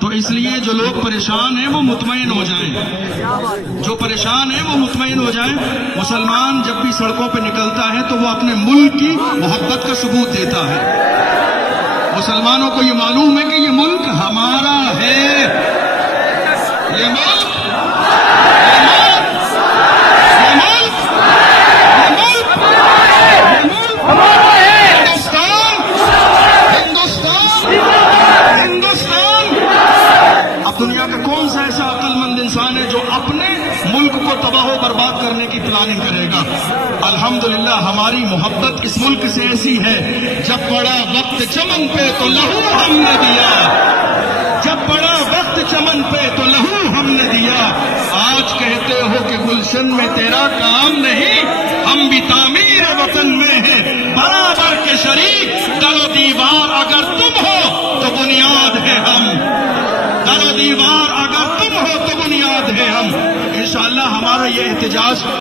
تو اس لیے جو لوگ پریشان ہیں وہ مطمئن ہو جائیں، جو پریشان ہیں وہ مطمئن ہو جائیں۔ مسلمان جب بھی سڑکوں پہ نکلتا ہے تو وہ اپنے ملک کی محبت کا ثبوت دیتا ہے۔ مسلمانوں کو یہ معلوم ہے کہ یہ ملک ہمارا ہے، یہ ملک دنیا کا کون سا ایسا عقل مند انسان ہے جو اپنے ملک کو تباہ و برباد کرنے کی پلاننگ کرے گا؟ الحمدللہ ہماری محبت اس ملک سے ایسی ہے، جب پڑا وقت چمن پہ تو لہو ہم نے دیا، جب پڑا وقت چمن پہ تو لہو ہم نے دیا۔ آج کہتے ہو کہ گلشن میں تیرا کام نہیں، ہم بھی تعمیر وطن میں ہیں برابر کے شریک۔ در و دیوار اگر تم ہو تو بنیاد ہے ہم، در و دیوار اگر تم ہو تو بنیاد ہے ہم۔ انشاءاللہ ہمارا یہ احتجاج